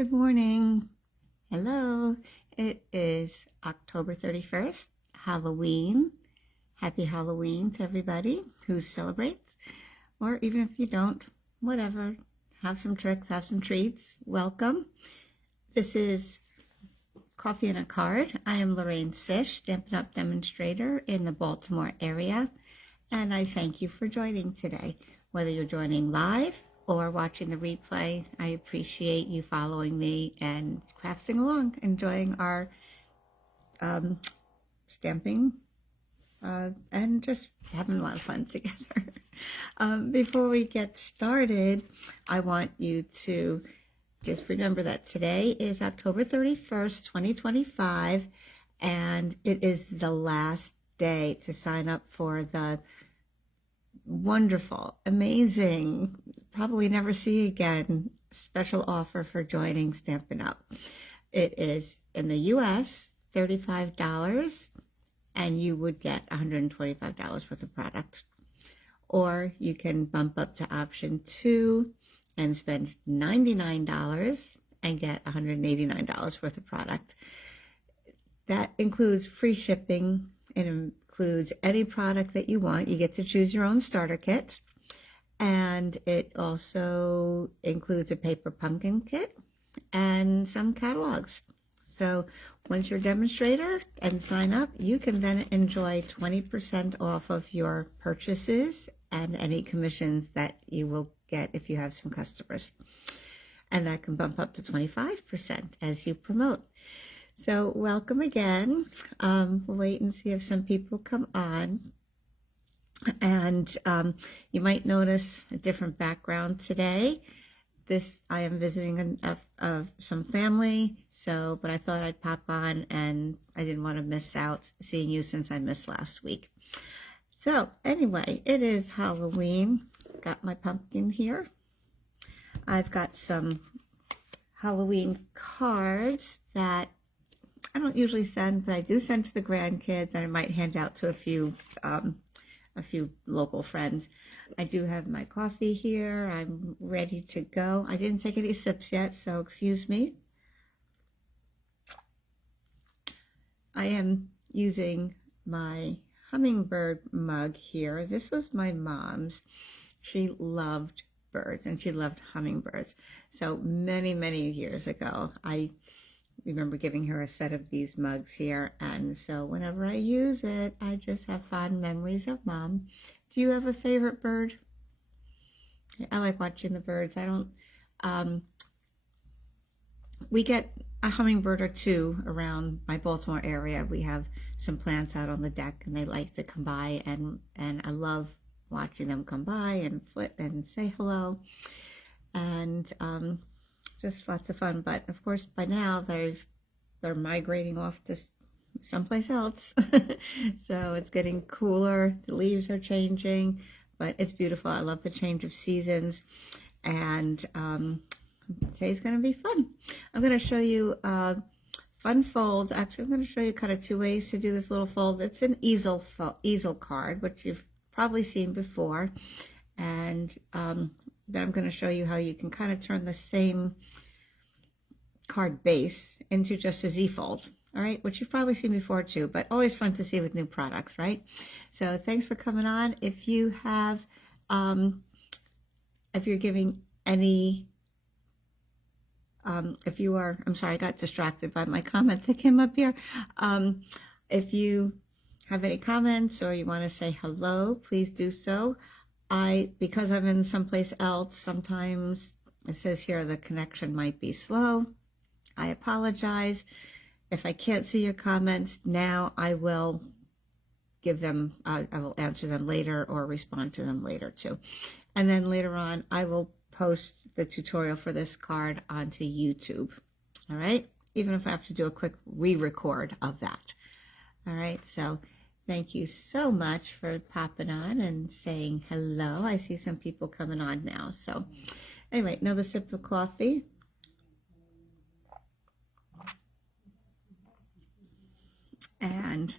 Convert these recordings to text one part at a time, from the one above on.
Good morning. Hello. It is October 31st, Halloween. Happy Halloween to everybody who celebrates, or even if you don't, whatever. Have some tricks, have some treats. Welcome. This is Coffee and a Card. I am Lorraine Sish, Stampin' Up demonstrator in the Baltimore area, and I thank you for joining today. Whether you're joining live or watching the replay, I appreciate you following me and crafting along, enjoying our stamping and just having a lot of fun together. Before we get started, I want you to just remember that today is October 31st, 2025, and it is the last day to sign up for the wonderful, amazing, probably never see again special offer for joining Stampin' Up. It is in the US $35, and you would get $125 worth of product. Or you can bump up to option 2 and spend $99 and get $189 worth of product. That includes free shipping. It includes any product that you want. You get to choose your own starter kit. And it also includes a paper pumpkin kit and some catalogs. So once you're a demonstrator and sign up, you can then enjoy 20% off of your purchases and any commissions that you will get if you have some customers. And that can bump up to 25% as you promote. So welcome again. We'll wait and see if some people come on. And you might notice a different background today. I am visiting some family, but I thought I'd pop on, and I didn't want to miss out seeing you since I missed last week. So anyway, it is Halloween. Got my pumpkin here. I've got some Halloween cards that I don't usually send, but I do send to the grandkids, and I might hand out to a few local friends. I do have my coffee here. I'm ready to go. I didn't take any sips yet, so excuse me. I am using my hummingbird mug here. This was my mom's. She loved birds and she loved hummingbirds. So many, many years ago, I remember giving her a set of these mugs here, and so whenever I use it, I just have fond memories of Mom. Do you have a favorite bird? I like watching the birds. We get a hummingbird or two around my Baltimore area. We have some plants out on the deck, and they like to come by, and I love watching them come by and flit and say hello, and just lots of fun. But of course, by now they're migrating off to someplace else. So it's getting cooler. The leaves are changing, but it's beautiful. I love the change of seasons, and today's going to be fun. I'm going to show you a fun fold. Actually, I'm going to show you kind of two ways to do this little fold. It's an easel card, which you've probably seen before, and then I'm going to show you how you can kind of turn the same card base into just a Z-fold, all right, which you've probably seen before too, but always fun to see with new products, right? So thanks for coming on. If you have, if you're giving any, if you are, I'm sorry, I got distracted by my comment that came up here. If you have any comments or you want to say hello, please do so. Because I'm in someplace else, sometimes it says here the connection might be slow. I apologize. If I can't see your comments now, I will give them, I will answer them later or respond to them later too. And then later on, I will post the tutorial for this card onto YouTube. All right. Even if I have to do a quick re-record of that. All right. So thank you so much for popping on and saying hello. I see some people coming on now. So anyway, another sip of coffee. And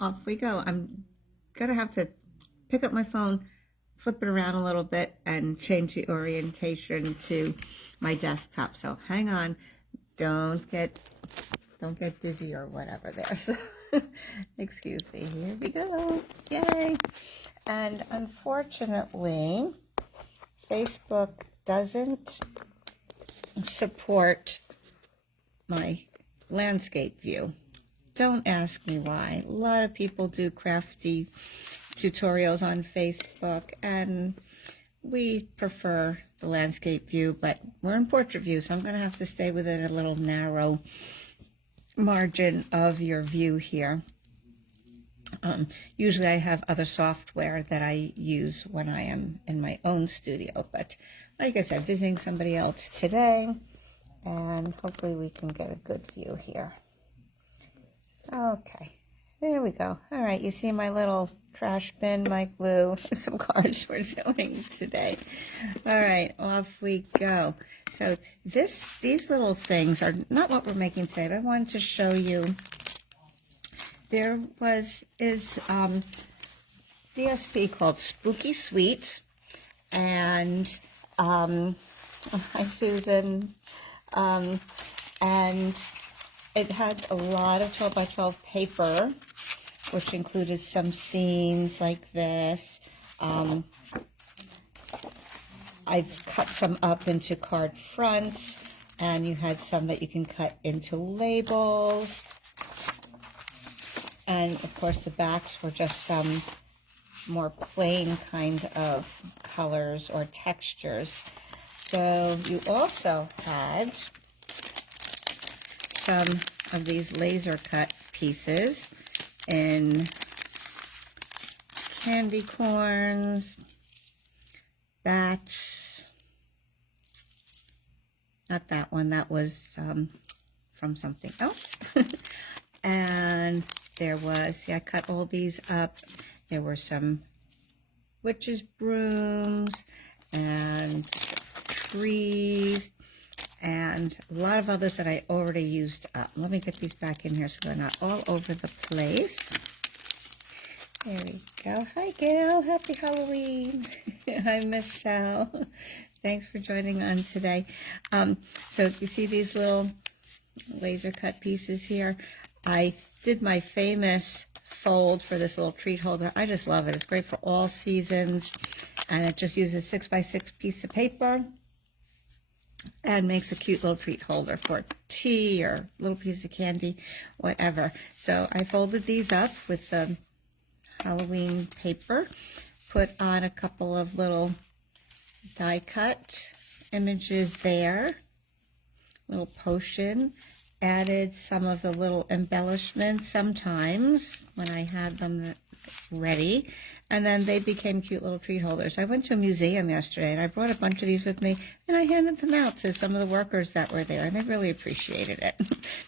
off we go. I'm going to have to pick up my phone, flip it around a little bit, and and change the orientation to my desktop. So hang on, don't get dizzy or whatever there. So excuse me. Here we go. Yay! And unfortunately, Facebook doesn't support my landscape view. Don't ask me why. A lot of people do crafty tutorials on Facebook, and we prefer the landscape view, but we're in portrait view, so I'm going to have to stay within a little narrow margin of your view here. Usually I have other software that I use when I am in my own studio, but like I said, visiting somebody else today, and hopefully we can get a good view here. Okay, there we go. All right, you see my little trash bin, my glue, some cards we're doing today. All right, off we go. So these little things are not what we're making today, but I wanted to show you. There is DSP called Spooky Sweet, and hi Susan, and it had a lot of 12 by 12 paper, which included some scenes like this. I've cut some up into card fronts, and you had some that you can cut into labels. And of course the backs were just some more plain kind of colors or textures. So you also had some of these laser cut pieces in candy corns, bats, not that one, that was from something else. And there was, I cut all these up. There were some witches' brooms and trees and a lot of others that I already used up. Let me get these back in here so they're not all over the place. There we go. Hi, Gail. Happy Halloween. Hi, Michelle. Thanks for joining on today. So you see these little laser cut pieces here? I did my famous fold for this little treat holder. I just love it. It's great for all seasons, and it just uses 6x6 piece of paper and makes a cute little treat holder for tea or a little piece of candy, whatever. So I folded these up with the Halloween paper, put on a couple of little die cut images there, little potion, added some of the little embellishments sometimes when I had them ready, and then they became cute little treat holders. I went to a museum yesterday and I brought a bunch of these with me, and I handed them out to some of the workers that were there, and they really appreciated it.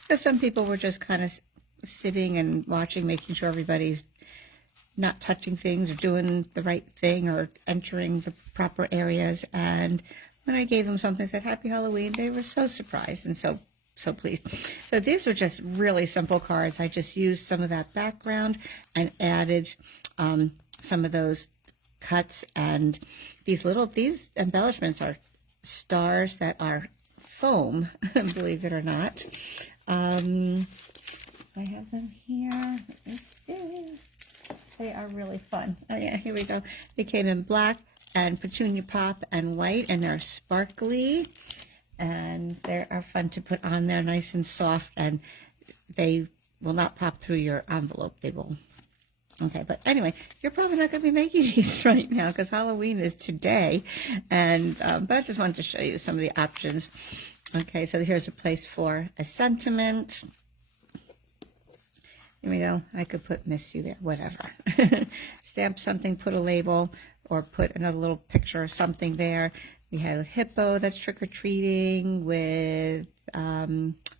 Because some people were just kind of sitting and watching, making sure everybody's not touching things or doing the right thing or entering the proper areas. And when I gave them something, said Happy Halloween, they were so surprised and so pleased. So these were just really simple cards. I just used some of that background and added some of those cuts, and these embellishments are stars that are foam, believe it or not. I have them here. They are really fun. Oh yeah, here we go. They came in black and petunia pop and white, and they're sparkly, and they are fun to put on there, nice and soft, and they will not pop through your envelope. They will. Okay, but anyway, you're probably not going to be making these right now because Halloween is today, and but I just wanted to show you some of the options. Okay, so here's a place for a sentiment. Here we go. I could put miss you there, whatever. Stamp something, put a label, or put another little picture or something there. We had a hippo that's trick-or-treating with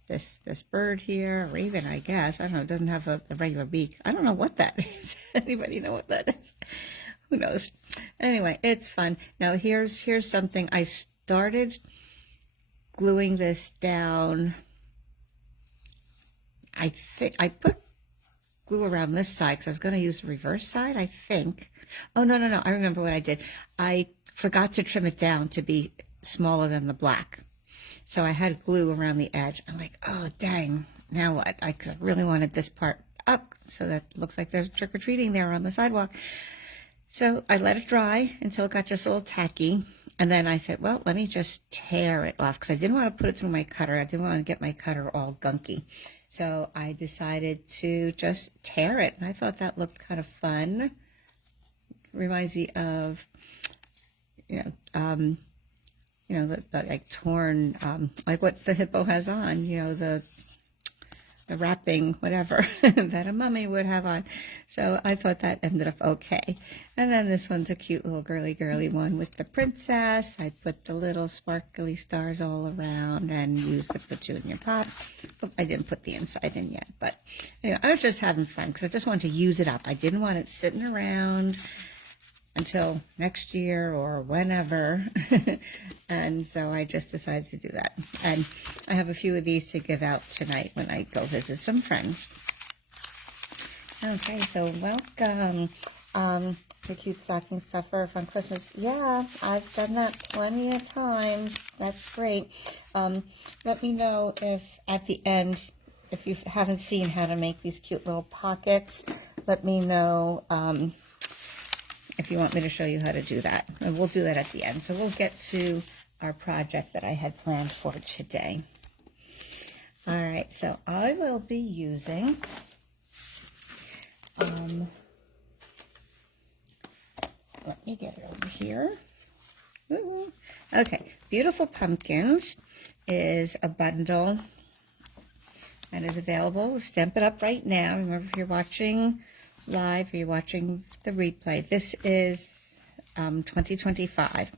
this bird here, a raven, I guess. I don't know. It doesn't have a regular beak. I don't know what that is. Anybody know what that is? Who knows? Anyway, it's fun. Now here's something. I started gluing this down. I think I put glue around this side because I was going to use the reverse side, I think. Oh, no. I remember what I did. I forgot to trim it down to be smaller than the black. So I had glue around the edge. I'm like, oh, dang, now what? I really wanted this part up so that it looks like there's trick-or-treating there on the sidewalk. So I let it dry until it got just a little tacky. And then I said, well, let me just tear it off because I didn't want to put it through my cutter. I didn't want to get my cutter all gunky. So I decided to just tear it. And I thought that looked kind of fun. Reminds me of, the like torn, like what the hippo has on, the wrapping, whatever, that a mummy would have on. So I thought that ended up okay. And then this one's a cute little girly one with the princess. I put the little sparkly stars all around and used the petunia pot. Oh, I didn't put the inside in yet, but anyway, I was just having fun because I just wanted to use it up. I didn't want it sitting around until next year or whenever. And so I just decided to do that. And I have a few of these to give out tonight when I go visit some friends. Okay, so welcome. The cute stocking stuffer from Christmas. Yeah, I've done that plenty of times. That's great. Let me know if at the end, if you haven't seen how to make these cute little pockets, let me know if you want me to show you how to do that. And we'll do that at the end. So we'll get to our project that I had planned for today. All right, so I will be using let me get it over here. Ooh. Okay, Beautiful Pumpkins is a bundle that is available. Stampin' Up right now. Remember, if you're watching live or you're watching the replay, this is 2025.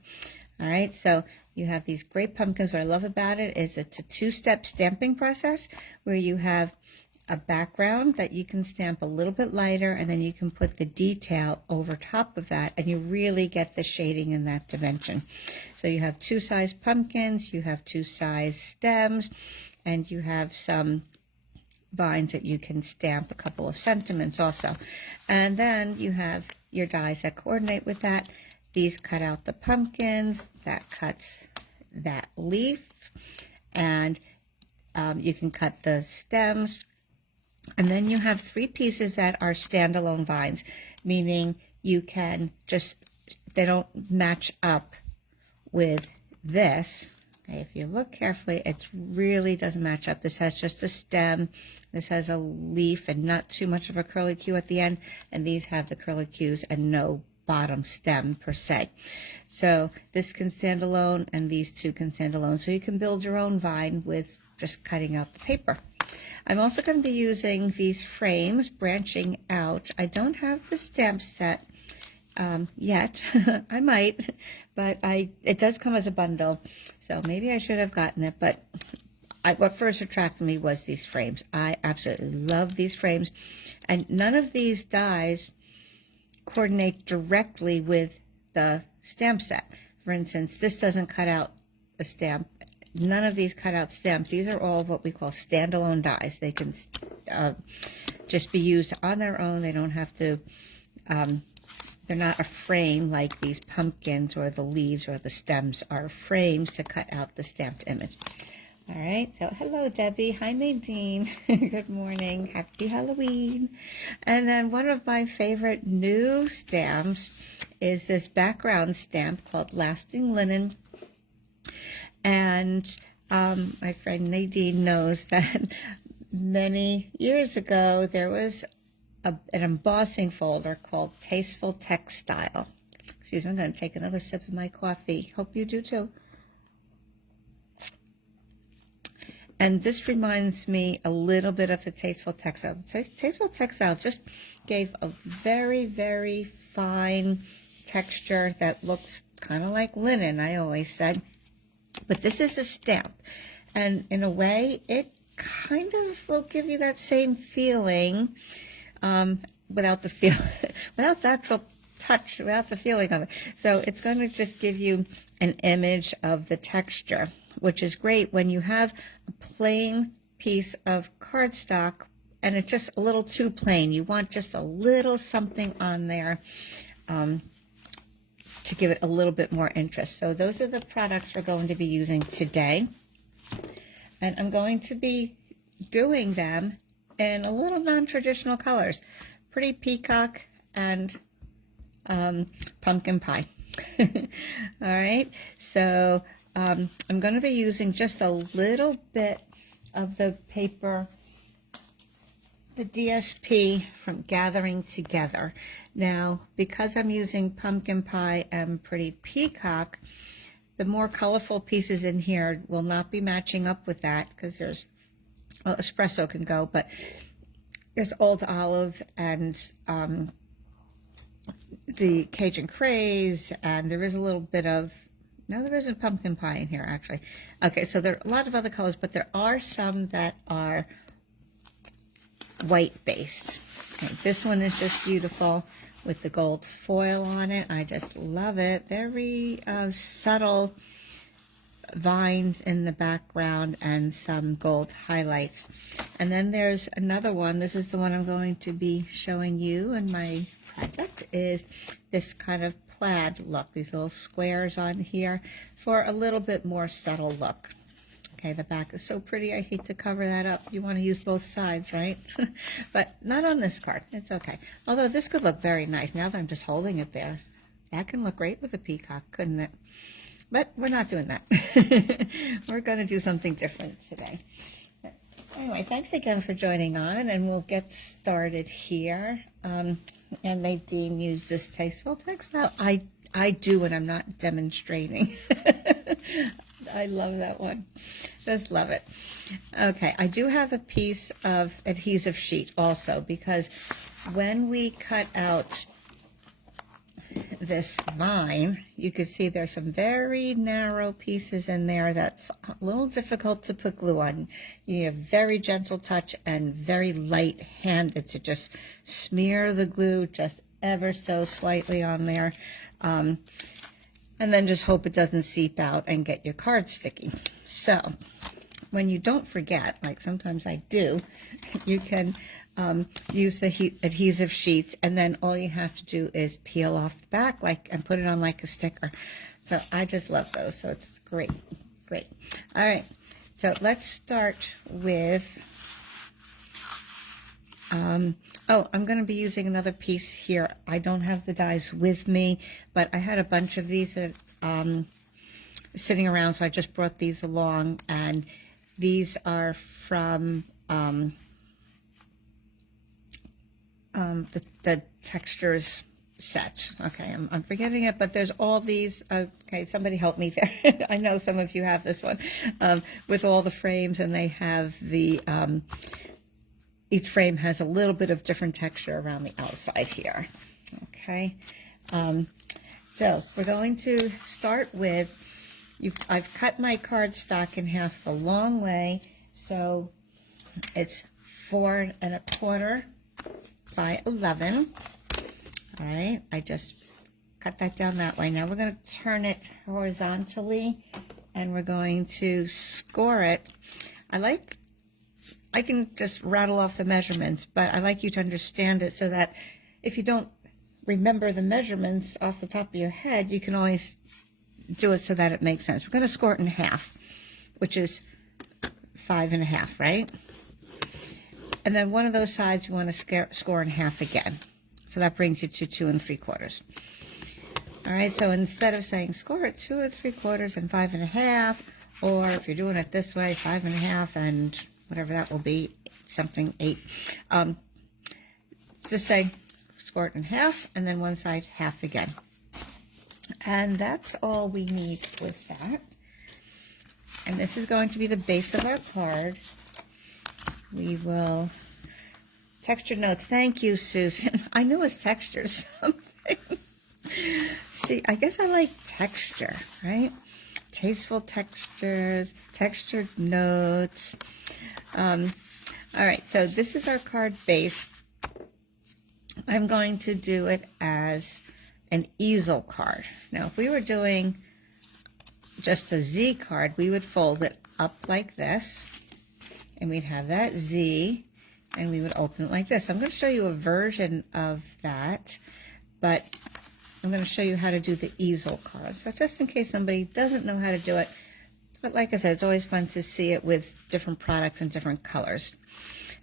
All right, so you have these great pumpkins. What I love about it is it's a two-step stamping process where you have a background that you can stamp a little bit lighter, and then you can put the detail over top of that, and you really get the shading in that dimension. So you have two size pumpkins, you have two size stems, and you have some vines that you can stamp a couple of sentiments also. And then you have your dies that coordinate with that. These cut out the pumpkins, that cuts that leaf, and you can cut the stems. And then you have three pieces that are standalone vines, meaning you can just, they don't match up with this. Okay, if you look carefully, it really doesn't match up. This has just a stem, this has a leaf and not too much of a curlicue at the end, and these have the curlicues and no bottom stem per se. So this can stand alone and these two can stand alone. So you can build your own vine with just cutting out the paper. I'm also going to be using these frames branching out. I don't have the stamp set yet. I might, but it does come as a bundle, so maybe I should have gotten it. But what first attracted me was these frames. I absolutely love these frames, and none of these dies coordinate directly with the stamp set. For instance, this doesn't cut out a stamp. None of these cut out stamps. These are all what we call standalone dies. They can just be used on their own. They don't have to, they're not a frame like these pumpkins or the leaves or the stems are frames to cut out the stamped image. All right, so hello, Debbie. Hi, Nadine. Good morning. Happy Halloween. And then one of my favorite new stamps is this background stamp called Lasting Linen. And my friend Nadine knows that many years ago there was an embossing folder called Tasteful Textile. Excuse me, I'm going to take another sip of my coffee. Hope you do too. And this reminds me a little bit of the Tasteful Textile. Tasteful Textile just gave a very, very fine texture that looks kind of like linen, I always said. But this is a stamp, and in a way, it kind of will give you that same feeling without the actual touch, without the feeling of it. So it's going to just give you an image of the texture, which is great when you have a plain piece of cardstock and it's just a little too plain. You want just a little something on there. to give it a little bit more interest. So those are the products we're going to be using today. And I'm going to be doing them in a little non-traditional colors. Pretty peacock and pumpkin pie. All right, so I'm going to be using just a little bit of the paper, the DSP from Gathering Together. Now, because I'm using pumpkin pie and pretty peacock, the more colorful pieces in here will not be matching up with that, because there's, well, espresso can go, but there's old olive and the Cajun craze, and there is a little bit of, no, there isn't pumpkin pie in here actually. Okay, so there are a lot of other colors, but there are some that are white based. Okay, this one is just beautiful with the gold foil on it. I just love it. Very subtle vines in the background and some gold highlights. And then there's another one. This is the one I'm going to be showing you in my project, is this kind of plaid look. These little squares on here for a little bit more subtle look. Okay, the back is so pretty. I hate to cover that up. You want to use both sides, right? But not on this card. It's okay. Although this could look very nice. Now that I'm just holding it there, that can look great with a peacock, couldn't it? But we're not doing that. We're going to do something different today. Anyway, thanks again for joining on, and we'll get started here. And Nadine used this tasteful text. Now, I do when I'm not demonstrating. I love that one. Just love it. Okay, I do have a piece of adhesive sheet also, because when we cut out this vine, you can see there's some very narrow pieces in there that's a little difficult to put glue on. You need a very gentle touch and very light-handed to just smear the glue just ever so slightly on there. And then just hope it doesn't seep out and get your card sticky. So when you don't forget, like sometimes I do, you can use the adhesive sheets, and then all you have to do is peel off the back and put it on like a sticker. So I just love those. So it's great, great. All right, so let's start with, oh, I'm going to be using another piece here. I don't have the dies with me, but I had a bunch of these that sitting around, so I just brought these along, and these are from the textures set. Okay, I'm forgetting it, but there's all these. Okay, somebody help me there. I know some of you have this one with all the frames, and they have the each frame has a little bit of different texture around the outside here. Okay, so we're going to start with, I've cut my cardstock in half the long way, so it's 4 1/4 by 11. All right, I just cut that down that way. Now we're going to turn it horizontally, and we're going to score it. I can just rattle off the measurements, but I like you to understand it so that if you don't remember the measurements off the top of your head, you can always do it so that it makes sense. We're going to score it in half, which is 5 1/2, right? And then one of those sides you want to score in half again. So that brings you to 2 3/4. All right, so instead of saying score it 2 3/4 and 5 1/2, or if you're doing it this way, 5 1/2 and whatever that will be, something 8. Just say score it in half, and then one side half again. And that's all we need with that. And this is going to be the base of our card. We will, texture notes. Thank you, Susan. I knew it was texture something. See, I guess I like texture, right? Tasteful textures, textured notes. All right, so this is our card base. I'm going to do it as an easel card. Now, if we were doing just a Z card, we would fold it up like this, and we'd have that Z, and we would open it like this. I'm going to show you a version of that, but I'm going to show you how to do the easel card. So just in case somebody doesn't know how to do it, but like I said, it's always fun to see it with different products and different colors.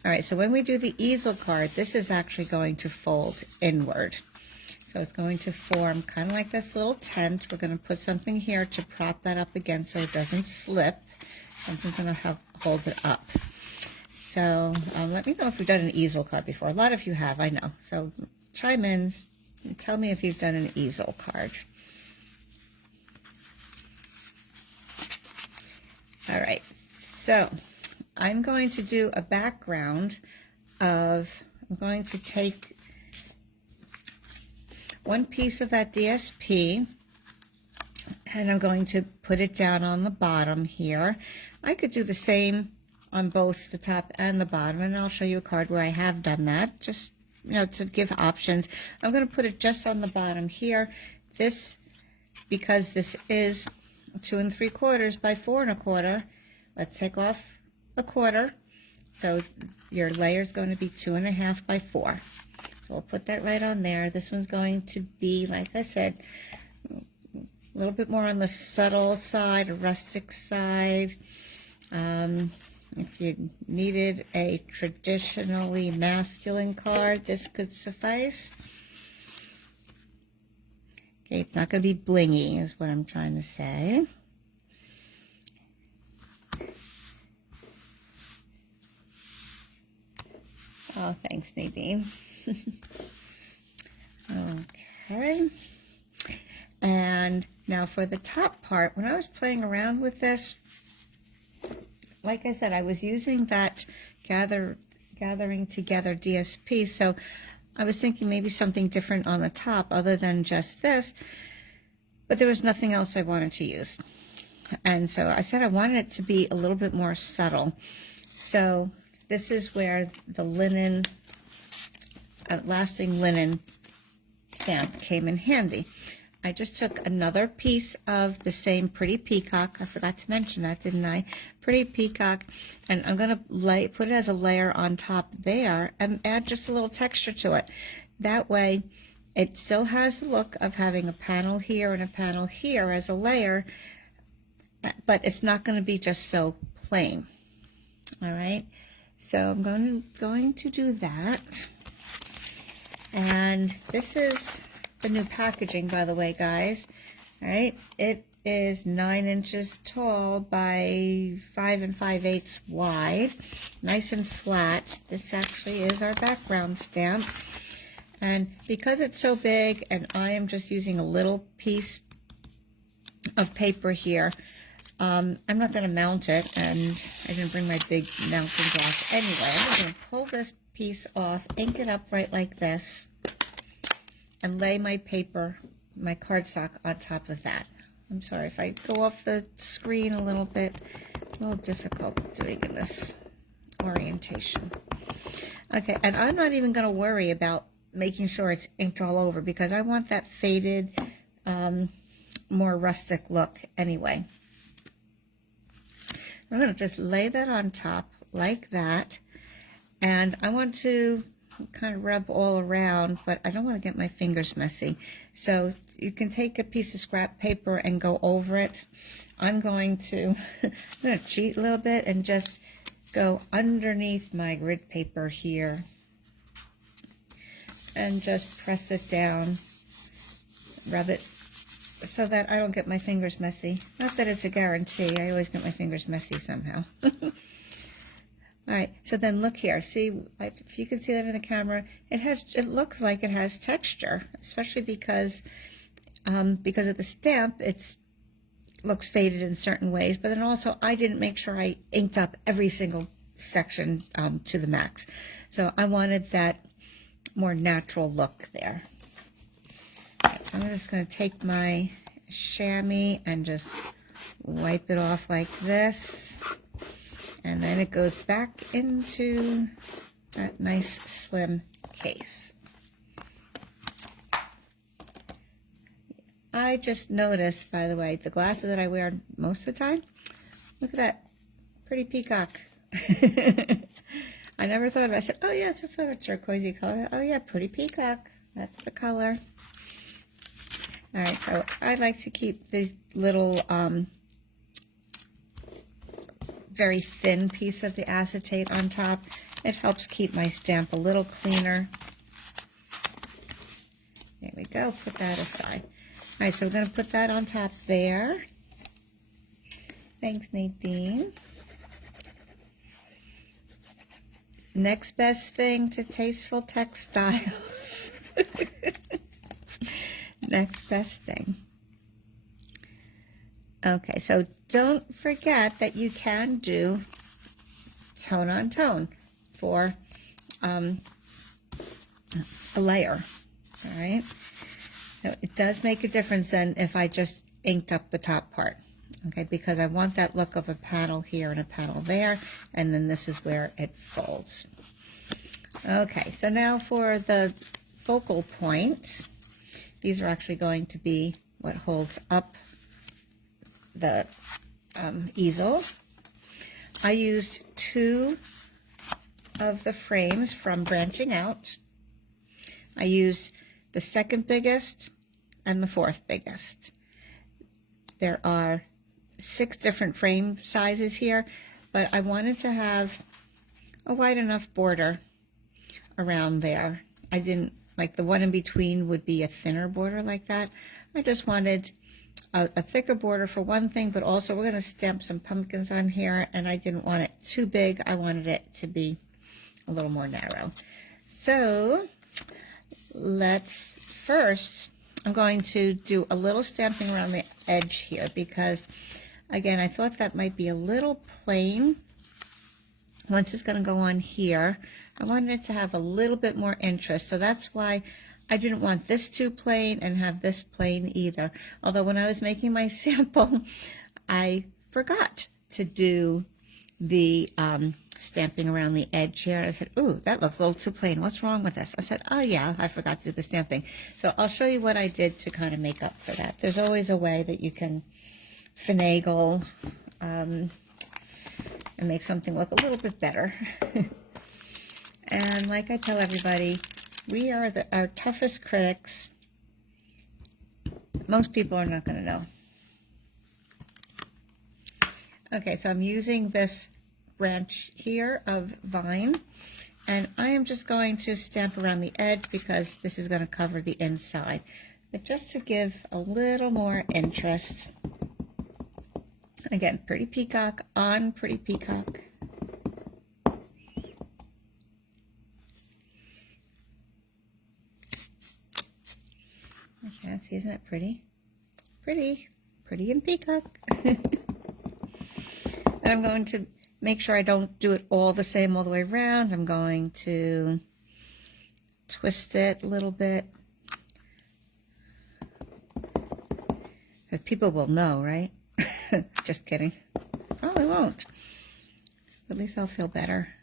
All right, so when we do the easel card, this is actually going to fold inward. So it's going to form kind of like this little tent. We're going to put something here to prop that up again so it doesn't slip. Something's going to help hold it up. So let me know if you've done an easel card before. A lot of you have, I know. So chime in and tell me if you've done an easel card. All right, so I'm going to do a background of, I'm going to take one piece of that DSP and I'm going to put it down on the bottom here. I could do the same on both the top and the bottom, and I'll show you a card where I have done that, just, you know, to give options. I'm going to put it just on the bottom here. This, because this is 2 3/4 by 4 1/4, let's take off a quarter. So your layer is going to be 2 1/2 by 4. So we'll put that right on there. This one's going to be, like I said, a little bit more on the subtle side, a rustic side. If you needed a traditionally masculine card, this could suffice. Okay, it's not going to be blingy is what I'm trying to say. Oh, thanks, Nadine. Okay. And now for the top part, when I was playing around with this, like I said, I was using that gathering together DSP, so I was thinking maybe something different on the top other than just this, but there was nothing else I wanted to use. And so I said I wanted it to be a little bit more subtle. So this is where the linen, lasting linen stamp came in handy. I just took another piece of the same Pretty Peacock. I forgot to mention that, didn't I? Pretty Peacock. And I'm going to put it as a layer on top there and add just a little texture to it. That way, it still has the look of having a panel here and a panel here as a layer, but it's not going to be just so plain. All right? So I'm going to do that. And this is the new packaging, by the way, guys. All right, it is 9 inches tall by 5 5/8 wide, nice and flat. This actually is our background stamp, and because it's so big and I am just using a little piece of paper here, I'm not going to mount it, and I didn't bring my big mounting glass anyway. I'm going to pull this piece off, ink it up right like this, and lay my paper, my cardstock on top of that. I'm sorry if I go off the screen a little bit. It's a little difficult doing in this orientation. Okay, and I'm not even going to worry about making sure it's inked all over because I want that faded, more rustic look anyway. I'm going to just lay that on top like that, and I want to kind of rub all around, but I don't want to get my fingers messy. So you can take a piece of scrap paper and go over it. I'm going to cheat a little bit and just go underneath my grid paper here and just press it down, rub it so that I don't get my fingers messy. Not that it's a guarantee. I always get my fingers messy somehow. All right, so then look here. See, if you can see that in the camera, it looks like it has texture, especially because of the stamp. It looks faded in certain ways, but then also I didn't make sure I inked up every single section to the max. So I wanted that more natural look there. All right, so I'm just going to take my chamois and just wipe it off like this. And then it goes back into that nice slim case. I just noticed, by the way, the glasses that I wear most of the time, look at that, Pretty Peacock. I never thought of it. I said, oh yes, it's a turquoisey color. Oh yeah, Pretty Peacock, that's the color. All right, so I like to keep the little very thin piece of the acetate on top. It helps keep my stamp a little cleaner. There we go, put that aside. All right, so we're gonna put that on top there. Thanks, Nadine. Next best thing to tasteful textiles. Next best thing. Okay, so don't forget that you can do tone on tone for a layer, all right? So it does make a difference then if I just inked up the top part, okay? Because I want that look of a panel here and a panel there, and then this is where it folds. Okay, so now for the focal point, these are actually going to be what holds up the easel. I used 2 of the frames from Branching Out. I used the 2nd biggest and the 4th biggest. There are 6 different frame sizes here, but I wanted to have a wide enough border around there. I didn't like the one in between would be a thinner border like that. I just wanted a thicker border for one thing, but also we're going to stamp some pumpkins on here, and I didn't want it too big. I wanted it to be a little more narrow. So let's first, I'm going to do a little stamping around the edge here because, again, I thought that might be a little plain. Once it's going to go on here, I wanted it to have a little bit more interest, so that's why I didn't want this too plain and have this plain either. Although when I was making my sample, I forgot to do the stamping around the edge here. I said, ooh, that looks a little too plain. What's wrong with this? I said, oh yeah, I forgot to do the stamping. So I'll show you what I did to kind of make up for that. There's always a way that you can finagle and make something look a little bit better. And like I tell everybody, we are our toughest critics. Most people are not going to know. Okay, so I'm using this branch here of vine, and I am just going to stamp around the edge because this is going to cover the inside. But just to give a little more interest. Again, pretty peacock on pretty peacock. Yeah, see, isn't that pretty? Pretty and peacock. And I'm going to make sure I don't do it all the same all the way around. I'm going to twist it a little bit. Because people will know, right? Just kidding. Probably won't. But at least I'll feel better.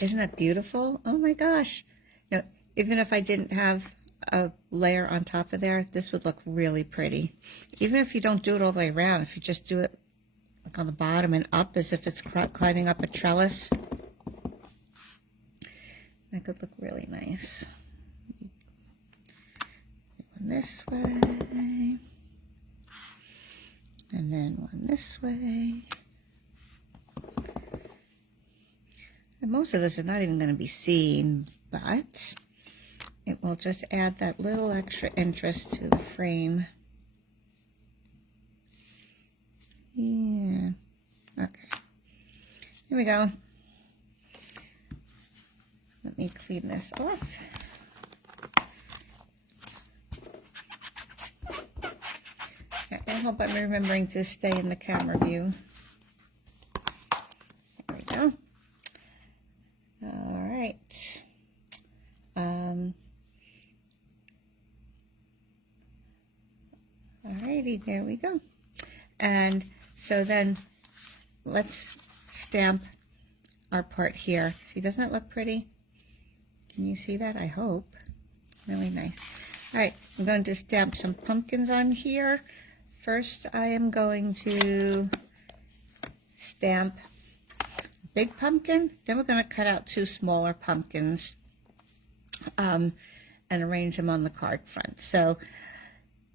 Isn't that beautiful? Oh my gosh. You know, even if I didn't have a layer on top of there, this would look really pretty. Even if you don't do it all the way around, if you just do it like on the bottom and up as if it's climbing up a trellis, that could look really nice. One this way, and then one this way. And most of this is not even going to be seen, but it will just add that little extra interest to the frame. Yeah. Okay. Here we go. Let me clean this off. I hope I'm remembering to stay in the camera view. There we go. All right. Alrighty, there we go. And so then let's stamp our part here. See, doesn't that look pretty? Can you see that? I hope. Really nice. All right, I'm going to stamp some pumpkins on here. First, I am going to stamp a big pumpkin. Then we're going to cut out 2 smaller pumpkins. and arrange them on the card front. So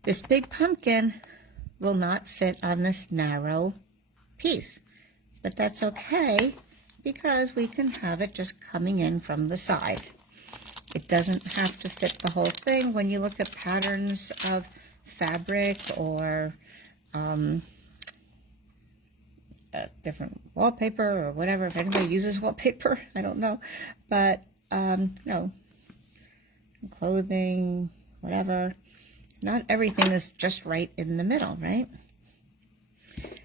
this big pumpkin will not fit on this narrow piece, but that's okay because we can have it just coming in from the side. It doesn't have to fit the whole thing. When you look at patterns of fabric or different wallpaper or whatever, if anybody uses wallpaper, I don't know, but no, clothing, whatever, not everything is just right in the middle, right?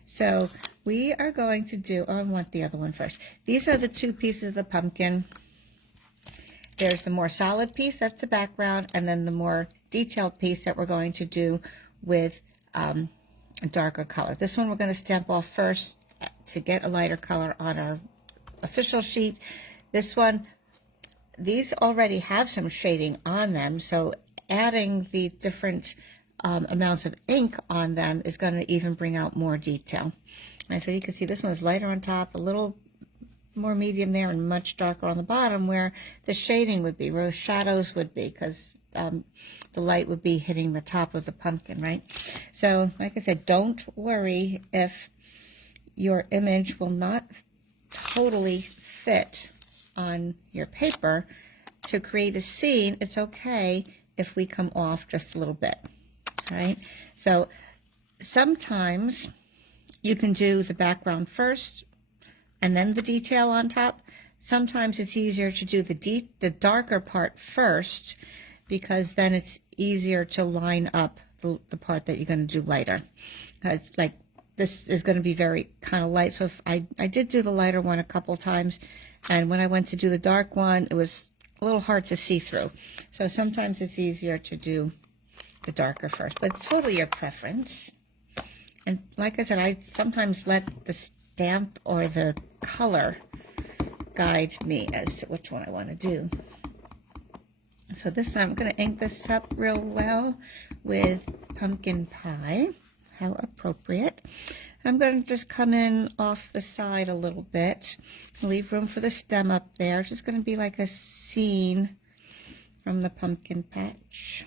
So we are going to do, oh, I want the other one first. These are the two pieces of the pumpkin. There's the more solid piece, that's the background, and then the more detailed piece that we're going to do with a darker color. This one we're going to stamp off first to get a lighter color on our official sheet. This one, these already have some shading on them, so adding the different amounts of ink on them is going to even bring out more detail. And so you can see this one is lighter on top, a little more medium there, and much darker on the bottom where the shading would be, where the shadows would be, because the light would be hitting the top of the pumpkin, right? So like I said, don't worry if your image will not totally fit on your paper. To create a scene, it's okay if we come off just a little bit, all right? So sometimes you can do the background first and then the detail on top. Sometimes it's easier to do the darker part first, because then it's easier to line up the part that you're going to do lighter. It's like this is going to be very kind of light. So if I did do the lighter one a couple times, and when I went to do the dark one, it was a little hard to see through. So sometimes it's easier to do the darker first, but it's totally your preference. And like I said, I sometimes let the stamp or the color guide me as to which one I want to do. So this time I'm going to ink this up real well with pumpkin pie. How appropriate. I'm going to just come in off the side a little bit. Leave room for the stem up there. It's just going to be like a scene from the pumpkin patch.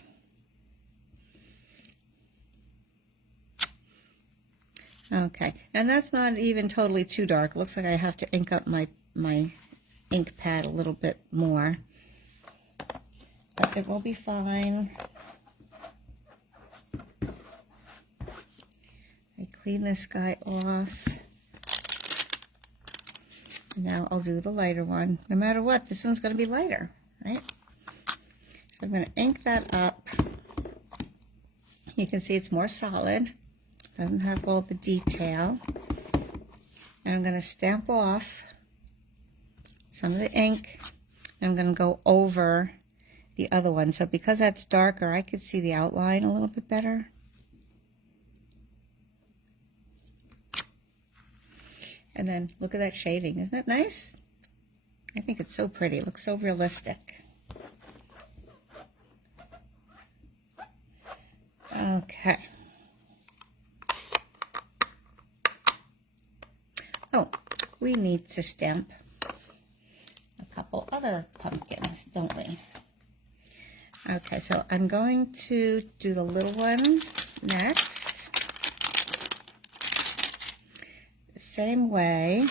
Okay, and that's not even totally too dark. It looks like I have to ink up my ink pad a little bit more. But it will be fine. I clean this guy off. Now I'll do the lighter one. No matter what, this one's going to be lighter, right? So I'm going to ink that up. You can see it's more solid. Doesn't have all the detail. And I'm going to stamp off some of the ink. And I'm going to go over the other one. So because that's darker, I could see the outline a little bit better. And then look at that shading. Isn't that nice? I think it's so pretty. It looks so realistic. Okay. Oh, we need to stamp a couple other pumpkins, don't we? Okay, so I'm going to do the little one next. The same way.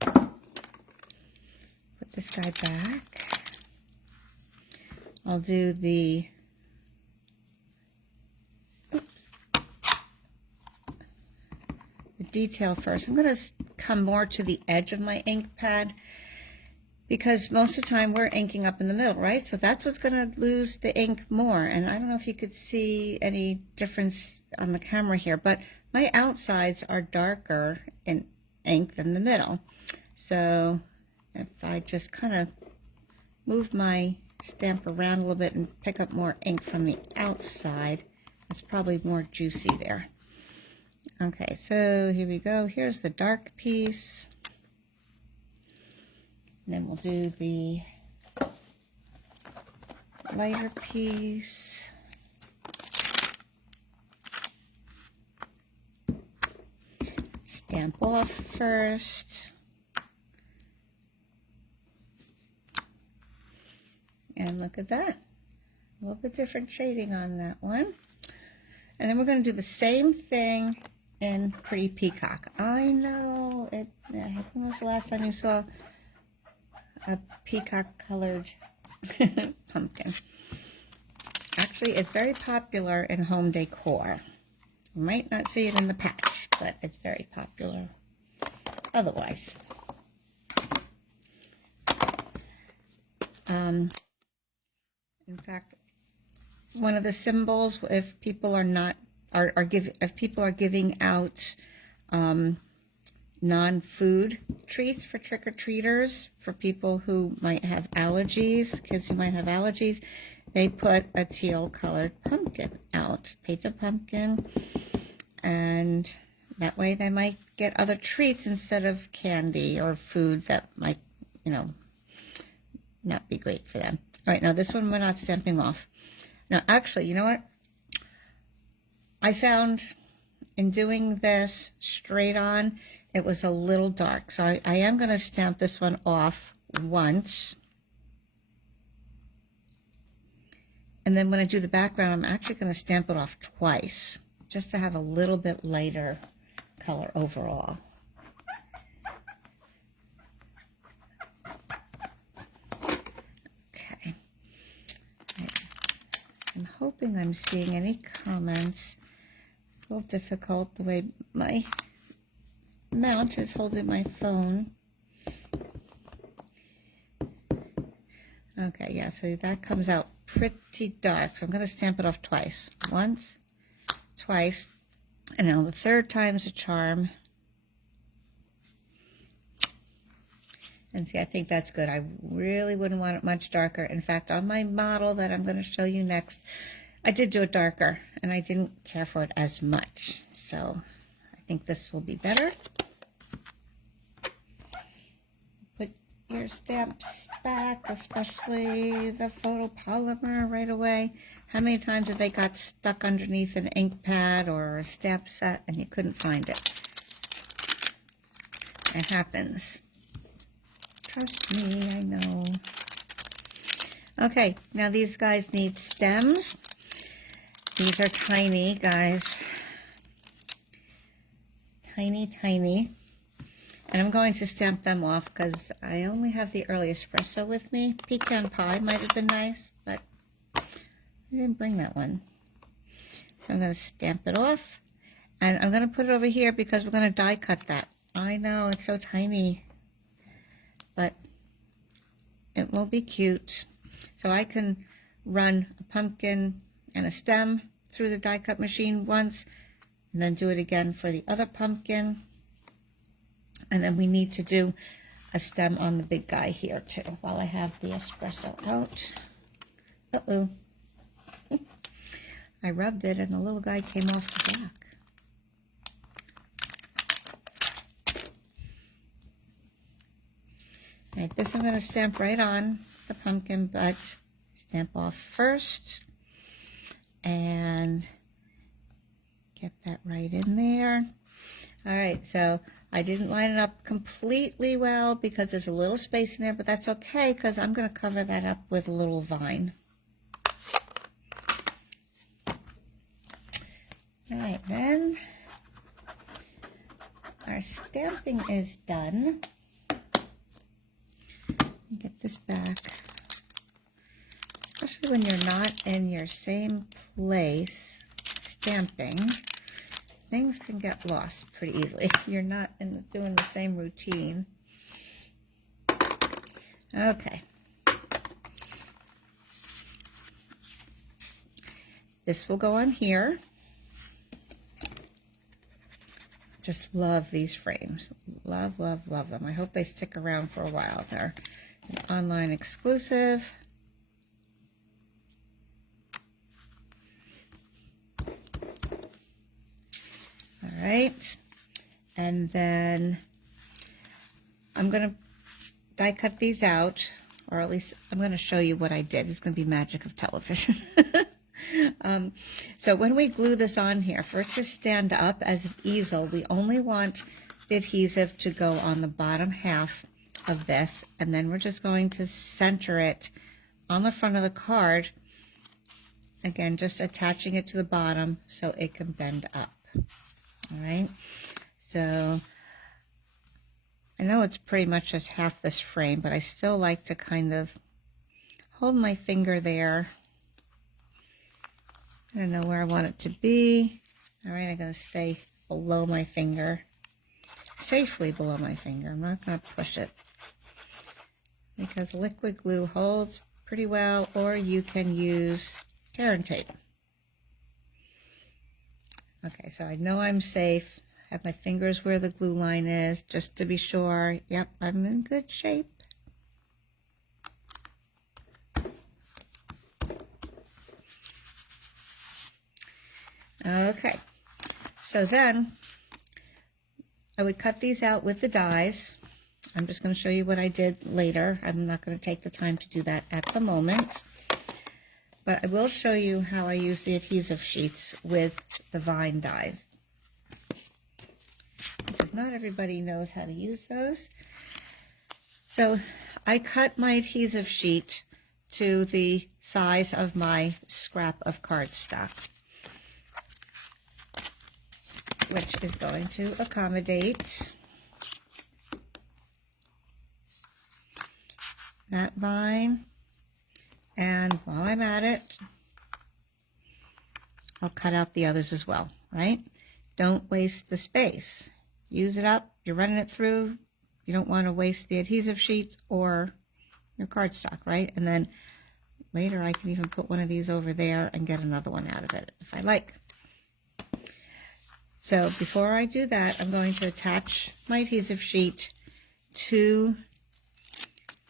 Put this guy back. I'll do the detail first. I'm going to come more to the edge of my ink pad because most of the time we're inking up in the middle, right? So that's what's going to lose the ink more. And I don't know if you could see any difference on the camera here, but my outsides are darker in ink than the middle. So if I just kind of move my stamp around a little bit and pick up more ink from the outside, it's probably more juicy there. Okay, so here we go. Here's the dark piece. And then we'll do the lighter piece. Stamp off first. And look at that. A little bit different shading on that one. And then we're going to do the same thing in Pretty Peacock. I know. When was the last time you saw a peacock colored pumpkin? Actually, it's very popular in home decor. You might not see it in the patch, but it's very popular otherwise. In fact, one of the symbols, if people are not if people are giving out non-food treats for trick-or-treaters, for people who might have allergies, kids who might have allergies, they put a teal colored pumpkin out, paint a pumpkin, and that way they might get other treats instead of candy or food that might, you know, not be great for them. All right, now this one we're not stamping off. Now, actually, you know what? I found in doing this straight on, it was a little dark. So I am going to stamp this one off once. And then when I do the background, I'm actually going to stamp it off twice, just to have a little bit lighter color overall. Okay. I'm hoping I'm seeing any comments. A little difficult the way my mount is holding my phone. Okay, yeah, so that comes out pretty dark. So I'm going to stamp it off twice. Once, twice, and now the third time's a charm. And see, I think that's good. I really wouldn't want it much darker. In fact, on my model that I'm going to show you next, I did do it darker, and I didn't care for it as much. So I think this will be better. Put your stamps back, especially the photopolymer, right away. How many times have they got stuck underneath an ink pad or a stamp set and you couldn't find it? It happens. Trust me, I know. Okay, now these guys need stems. These are tiny, guys. Tiny, tiny. And I'm going to stamp them off because I only have the early espresso with me. Pecan pie might have been nice, but I didn't bring that one. So I'm going to stamp it off. And I'm going to put it over here because we're going to die cut that. I know, it's so tiny. But it will be cute. So I can run a pumpkin and a stem through the die cut machine once, and then do it again for the other pumpkin. And then we need to do a stem on the big guy here too, while I have the espresso out. Uh-oh. I rubbed it and the little guy came off the back. All right, this I'm going to stamp right on the pumpkin, but stamp off first and get that right in there. All right, so I didn't line it up completely well because there's a little space in there, but that's okay because I'm going to cover that up with a little vine. All right, then our stamping is done. Get this back, especially when you're not in your same place stamping, things can get lost pretty easily if you're not doing the same routine. Okay. This will go on here. Just love these frames. Love, love, love them. I hope they stick around for a while. They're an online exclusive. All right. And then I'm going to die cut these out, or at least I'm going to show you what I did. It's going to be magic of television. So when we glue this on here, for it to stand up as an easel, we only want the adhesive to go on the bottom half of this, and then we're just going to center it on the front of the card. Again, just attaching it to the bottom so it can bend up. All right, so I know it's pretty much just half this frame, but I still like to kind of hold my finger there. I don't know where I want it to be. All right, I'm going to stay below my finger, safely below my finger. I'm not going to push it because liquid glue holds pretty well, or you can use tear and tape. Okay, so I know I'm safe. I have my fingers where the glue line is, just to be sure. Yep, I'm in good shape. Okay, so then I would cut these out with the dies. I'm just going to show you what I did later. I'm not going to take the time to do that at the moment. But I will show you how I use the adhesive sheets with the vine dies, because not everybody knows how to use those. So I cut my adhesive sheet to the size of my scrap of cardstock, which is going to accommodate that vine. And while I'm at it, I'll cut out the others as well, right? Don't waste the space. Use it up. You're running it through. You don't want to waste the adhesive sheets or your cardstock, right? And then later I can even put one of these over there and get another one out of it if I like. So before I do that, I'm going to attach my adhesive sheet to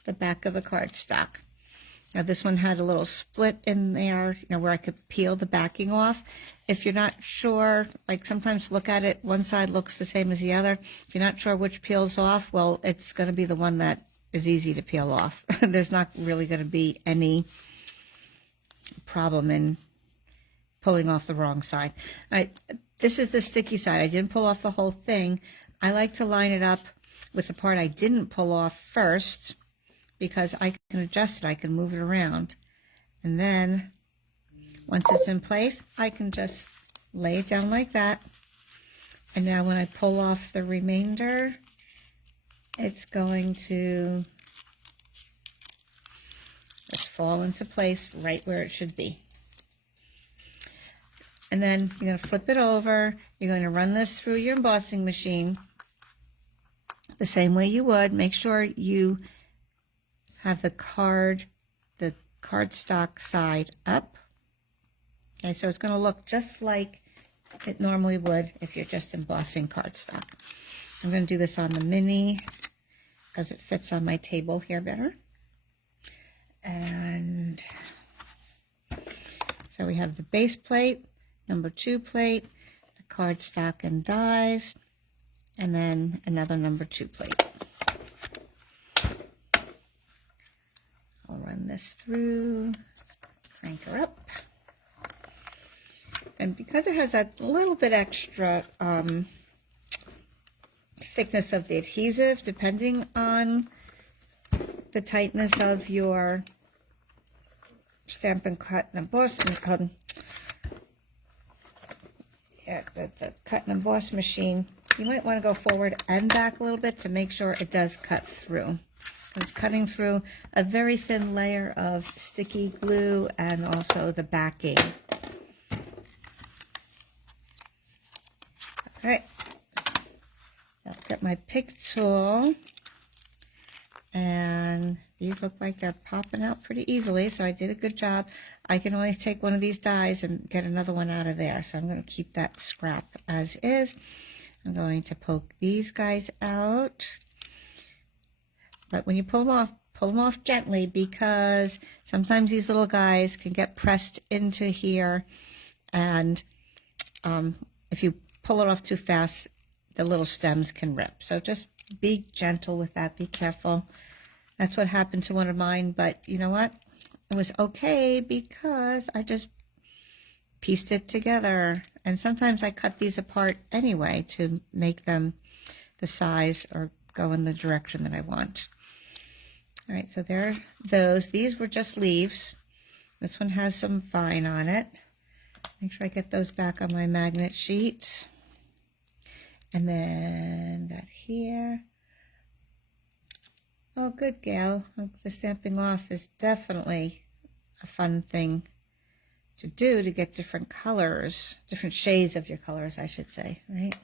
the back of the cardstock. Now this one had a little split in there, where I could peel the backing off. If you're not sure, like sometimes look at it, one side looks the same as the other. If you're not sure which peels off, well, it's going to be the one that is easy to peel off. There's not really going to be any problem in pulling off the wrong side. All right, this is the sticky side. I didn't pull off the whole thing. I like to line it up with the part I didn't pull off first, because I can adjust it, I can move it around. And then once it's in place, I can just lay it down like that. And now when I pull off the remainder, it's going to just fall into place right where it should be. And then you're going to flip it over. You're going to run this through your embossing machine the same way you would. Make sure you have the cardstock side up. Okay, so it's going to look just like it normally would if you're just embossing cardstock. I'm going to do this on the mini because it fits on my table here better. And so we have the base plate, number 2 plate, the cardstock and dies, and then another number 2 plate. I'll run this through, crank her up. And because it has a little bit extra thickness of the adhesive, depending on the tightness of your Stampin' Cut and Emboss, the cut and emboss machine, you might want to go forward and back a little bit to make sure it does cut through. It's cutting through a very thin layer of sticky glue and also the backing. Okay, I'll get my pick tool, and these look like they're popping out pretty easily, so I did a good job. I can always take one of these dies and get another one out of there, so I'm going to keep that scrap as is. I'm going to poke these guys out. But when you pull them off gently, because sometimes these little guys can get pressed into here, and if you pull it off too fast, the little stems can rip. So just be gentle with that, be careful. That's what happened to one of mine, but you know what? It was okay because I just pieced it together. And sometimes I cut these apart anyway to make them the size or go in the direction that I want. All right, so there are those. These were just leaves. This one has some vine on it. Make sure I get those back on my magnet sheets. And then that here. Oh, good, Gail. The stamping off is definitely a fun thing to do to get different colors, different shades of your colors, I should say, right?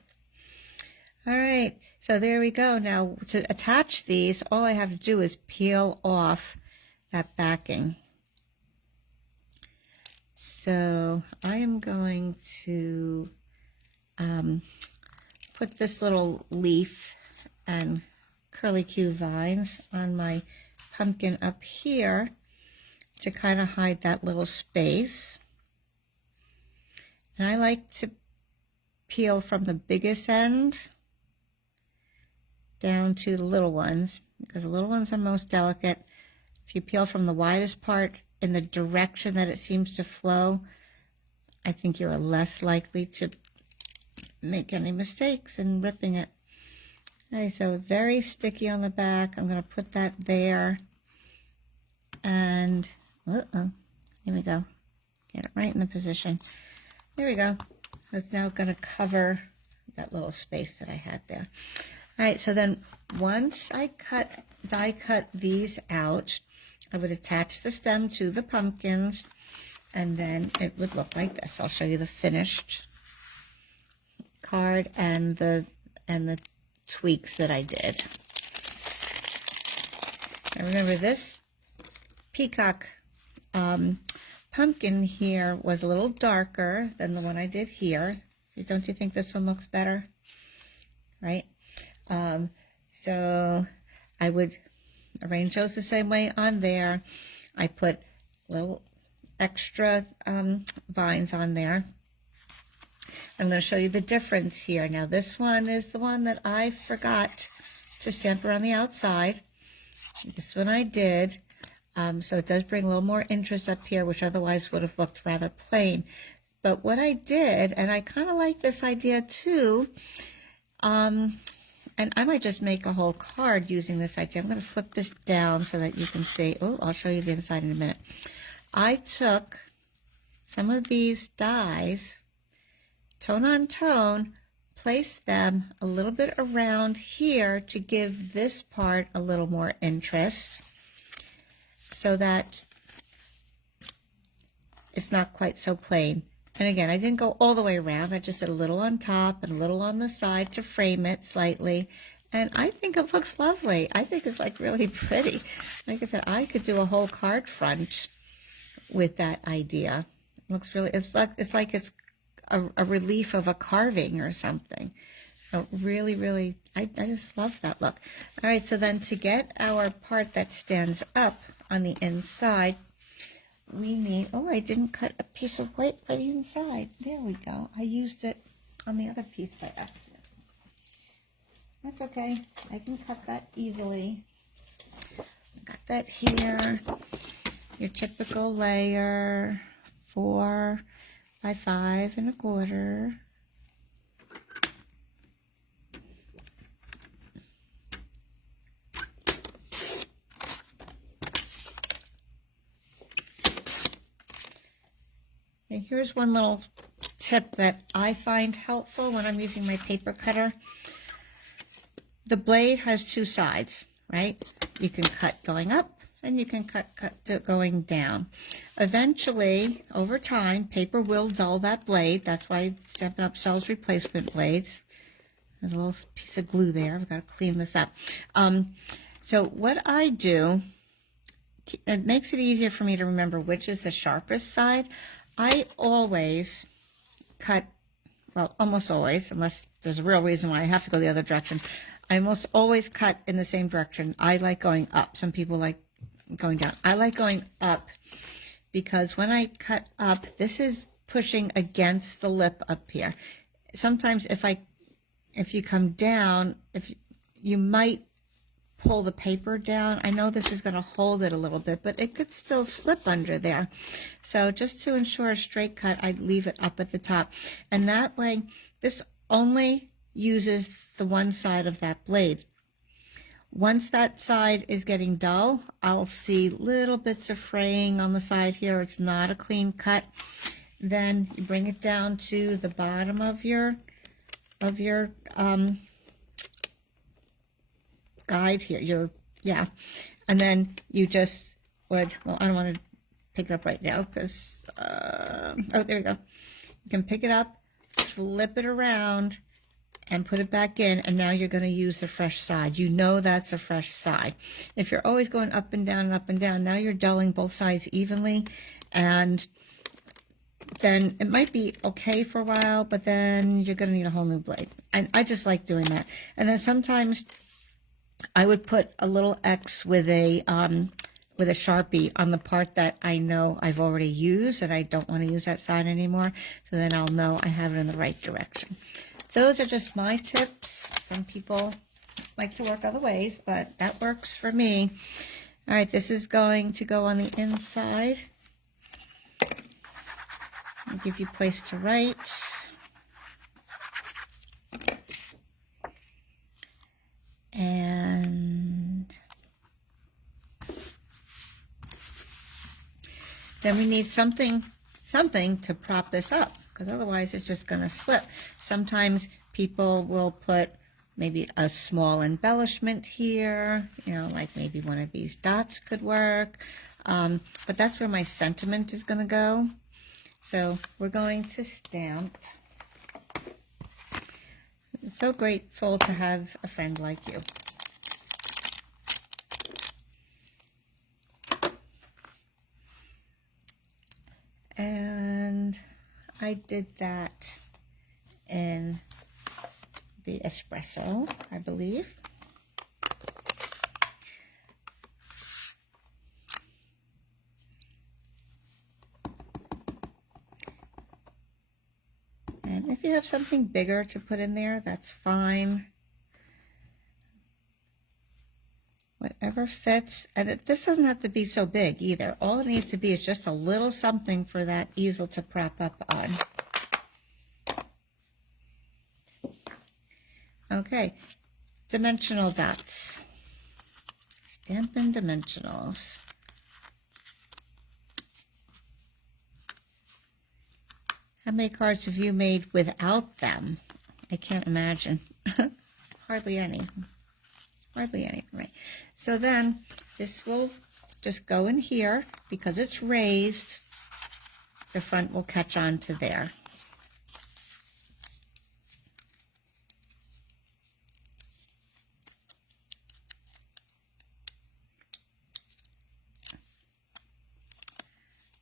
All right, so there we go. Now, to attach these, all I have to do is peel off that backing. So I am going to put this little leaf and curlicue vines on my pumpkin up here to kind of hide that little space. And I like to peel from the biggest end down to the little ones, because the little ones are most delicate. If you peel from the widest part in the direction that it seems to flow, I think you're less likely to make any mistakes in ripping it. Okay, so very sticky on the back. I'm going to put that there. And, here we go. Get it right in the position. There we go. It's now going to cover that little space that I had there. All right, so then once I die cut these out, I would attach the stem to the pumpkins, and then it would look like this. I'll show you the finished card and the tweaks that I did. Now remember, this peacock pumpkin here was a little darker than the one I did here. Don't you think this one looks better? Right? So I would arrange those the same way on there. I put little extra vines on there. I'm going to show you the difference here. Now this one is the one that I forgot to stamp around the outside. This one I did. So it does bring a little more interest up here, which otherwise would have looked rather plain. But what I did, and I kind of like this idea too, and I might just make a whole card using this idea. I'm going to flip this down so that you can see. Oh, I'll show you the inside in a minute. I took some of these dies, tone on tone, placed them a little bit around here to give this part a little more interest, so that it's not quite so plain. And again, I didn't go all the way around. I just did a little on top and a little on the side to frame it slightly. And I think it looks lovely. I think it's like really pretty. Like I said, I could do a whole card front with that idea. It looks really, it's like it's a relief of a carving or something. So really, really, I just love that look. All right, so then to get our part that stands up on the inside, we need, oh, I didn't cut a piece of white for the inside. There we go. I used it on the other piece by accident. That's okay. I can cut that easily. Got that here. Your typical layer, 4 by 5 1/4. And here's one little tip that I find helpful when I'm using my paper cutter. The blade has 2 sides, right? You can cut going up and you can cut going down. Eventually, over time, paper will dull that blade. That's why Stampin' Up! Sells replacement blades. There's a little piece of glue there. I've got to clean this up. So what I do, it makes it easier for me to remember which is the sharpest side. I always cut, well, almost always, unless there's a real reason why I have to go the other direction. I almost always cut in the same direction. I like going up. Some people like going down. I like going up because when I cut up, this is pushing against the lip up here. Sometimes if you come down, you might pull the paper down. I know this is going to hold it a little bit, but it could still slip under there. So just to ensure a straight cut, I leave it up at the top. And that way, this only uses the one side of that blade. Once that side is getting dull, I'll see little bits of fraying on the side here. It's not a clean cut. Then you bring it down to the bottom of your guide here. And then you just would, well, I don't want to pick it up right now because, oh, there we go. You can pick it up, flip it around, and put it back in, and now you're going to use the fresh side. You know that's a fresh side. If you're always going up and down and up and down, now you're dulling both sides evenly, and then it might be okay for a while, but then you're going to need a whole new blade. And I just like doing that. And then sometimes I would put a little X with a Sharpie on the part that I know I've already used and I don't want to use that side anymore. So then I'll know I have it in the right direction. Those are just my tips. Some people like to work other ways, but that works for me. All right, this is going to go on the inside. I'll give you place to write. And then we need something to prop this up, because otherwise it's just going to slip. Sometimes people will put maybe a small embellishment here, you know, like maybe one of these dots could work. But that's where my sentiment is going to go. So we're going to stamp. I'm so grateful to have a friend like you. And I did that in the espresso, I believe. And if you have something bigger to put in there, that's fine. Whatever fits. And this doesn't have to be so big either. All it needs to be is just a little something for that easel to prop up on. Okay, dimensional dots. Stampin' Dimensionals. How many cards have you made without them? I can't imagine. Hardly any. Hardly any, right? So then this will just go in here. Because it's raised, the front will catch on to there.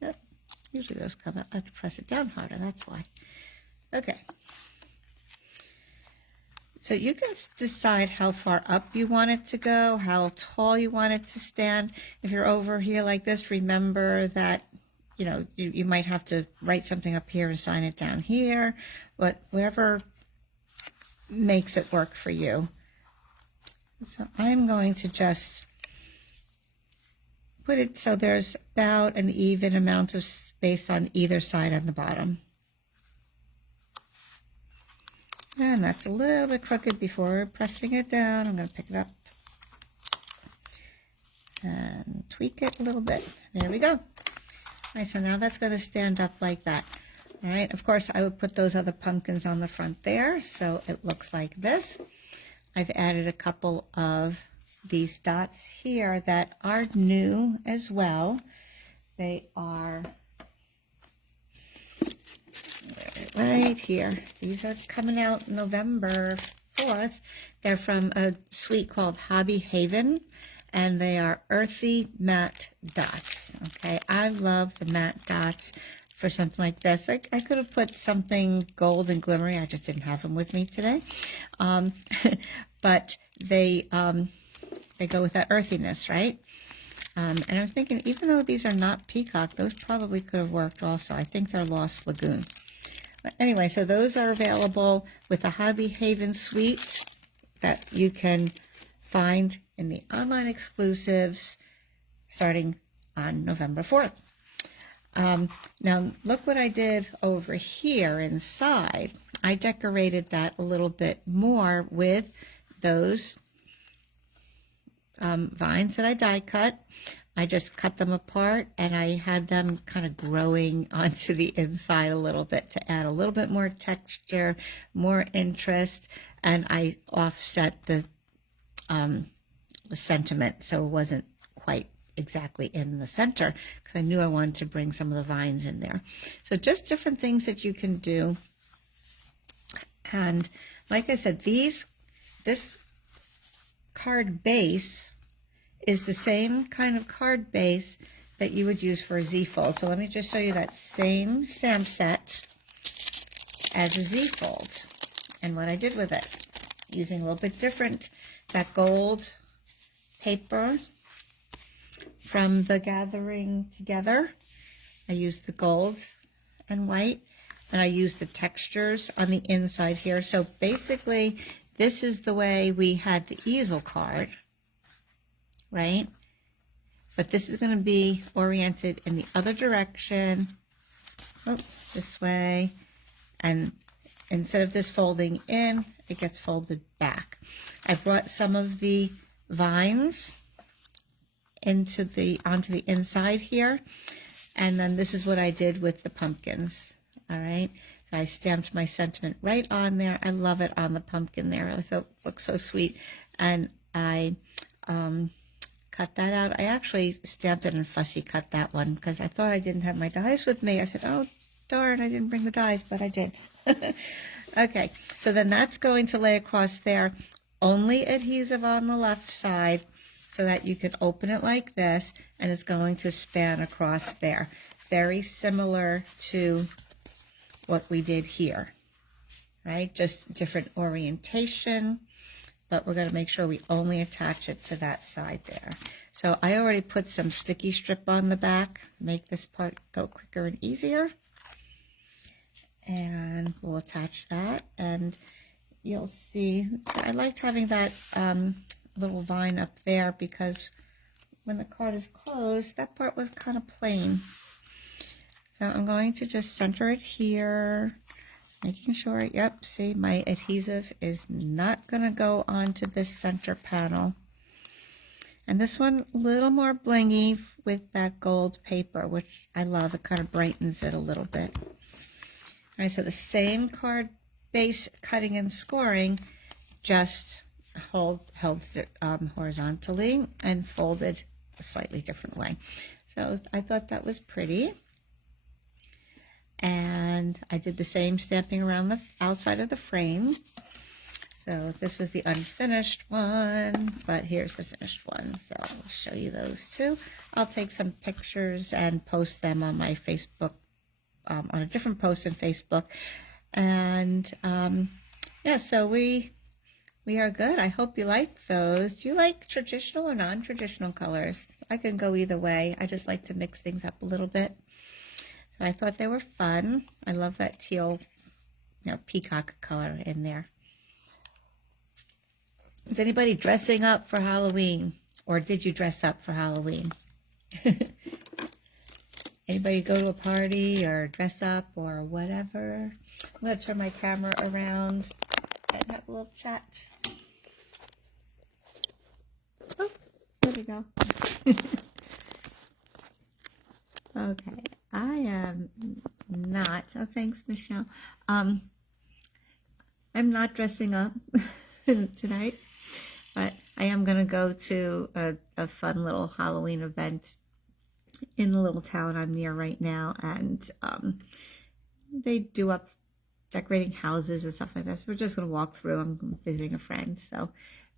Yep. Usually those come out. I have to press it down harder, that's why. Okay. So you can decide how far up you want it to go, how tall you want it to stand. If you're over here like this, remember that, you know, you might have to write something up here and sign it down here, but whatever makes it work for you. So I'm going to just put it so there's about an even amount of space on either side on the bottom. And that's a little bit crooked before pressing it down. I'm going to pick it up and tweak it a little bit. There we go. All right, so now that's going to stand up like that. All right, of course, I would put those other pumpkins on the front there, so it looks like this. I've added a couple of these dots here that are new as well. They are right here. These are coming out November 4th. They're from a suite called Hobby Haven, and they are earthy matte dots. Okay, I love the matte dots for something like this. I could have put something gold and glimmery. I just didn't have them with me today. But they go with that earthiness, right? And I'm thinking, even though these are not peacock, those probably could have worked also. I think they're Lost Lagoon. But anyway, so those are available with the Hobby Haven suite that you can find in the online exclusives starting on November 4th. Now, look what I did over here inside. I decorated that a little bit more with those vines that I die cut. I just cut them apart and I had them kind of growing onto the inside a little bit to add a little bit more texture, more interest, and I offset the sentiment so it wasn't quite exactly in the center because I knew I wanted to bring some of the vines in there. So just different things that you can do. And like I said, this card base is the same kind of card base that you would use for a Z-fold. So let me just show you that same stamp set as a Z-fold and what I did with it. Using a little bit different, that gold paper from the Gathering Together. I used the gold and white, and I used the textures on the inside here. So basically, this is the way we had the easel card, right? But this is going to be oriented in the other direction, this way, and instead of this folding in, it gets folded back. I brought some of the vines onto the inside here, and then this is what I did with the pumpkins. All right, so I stamped my sentiment right on there. I love it on the pumpkin there. I thought it looked so sweet, and I cut that out. I actually stamped it and fussy cut that one because I thought I didn't have my dies with me. I said, oh darn, I didn't bring the dies, but I did. Okay, so then that's going to lay across there. Only adhesive on the left side so that you can open it like this, and it's going to span across there. Very similar to what we did here, right? Just different orientation, but we're going to make sure we only attach it to that side there. So I already put some sticky strip on the back, make this part go quicker and easier. And we'll attach that, and you'll see, I liked having that little vine up there because when the card is closed, that part was kind of plain. So I'm going to just center it here, making sure, yep, see, my adhesive is not going to go onto this center panel. And this one, a little more blingy with that gold paper, which I love. It kind of brightens it a little bit. All right, so the same card base cutting and scoring, just held horizontally and folded a slightly different way. So I thought that was pretty. And I did the same stamping around the outside of the frame. So this was the unfinished one, but here's the finished one. So I'll show you those two. I'll take some pictures and post them on my Facebook, on a different post on Facebook. And yeah, so we are good. I hope you like those. Do you like traditional or non-traditional colors? I can go either way. I just like to mix things up a little bit. So I thought they were fun. I love that teal, peacock color in there. Is anybody dressing up for Halloween? Or did you dress up for Halloween? Anybody go to a party or dress up or whatever? I'm going to turn my camera around and have a little chat. Oh, there we go. Okay, I am not, oh thanks Michelle, I'm not dressing up tonight, but I am going to go to a fun little Halloween event in the little town I'm near right now, and they do up decorating houses and stuff like this. We're just going to walk through. I'm visiting a friend, so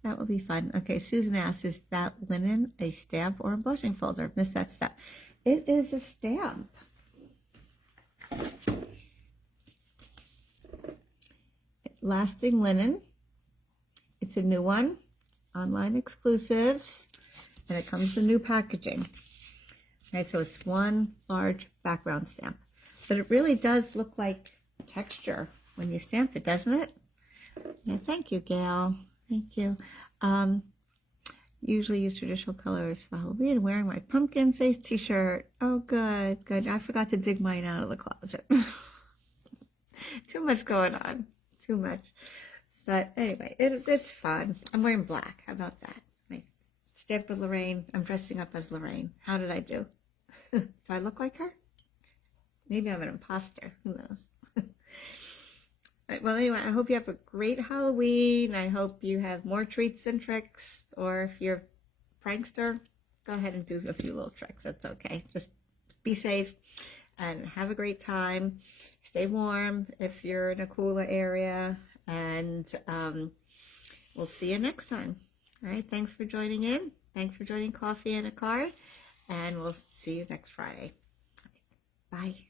that will be fun. Okay, Susan asks, is that linen a stamp or embossing folder? Missed that step. It is a stamp. Lasting linen. It's a new one, online exclusives, and it comes with new packaging. Okay, so it's one large background stamp, but it really does look like texture when you stamp it, doesn't it? Yeah, thank you, Gail. Thank you. Usually use traditional colors for Halloween. Wearing my pumpkin face t-shirt. Oh, good, good. I forgot to dig mine out of the closet. Too much going on. Too much. But anyway, it's fun. I'm wearing black. How about that? My Stampin' Lorraine. I'm dressing up as Lorraine. How did I do? Do I look like her? Maybe I'm an imposter. Who knows? Right, well, anyway, I hope you have a great Halloween. I hope you have more treats and tricks. Or if you're a prankster, go ahead and do a few little tricks. That's okay. Just be safe and have a great time. Stay warm if you're in a cooler area. And we'll see you next time. All right, thanks for joining in. Thanks for joining Coffee and a Card. And we'll see you next Friday. Bye.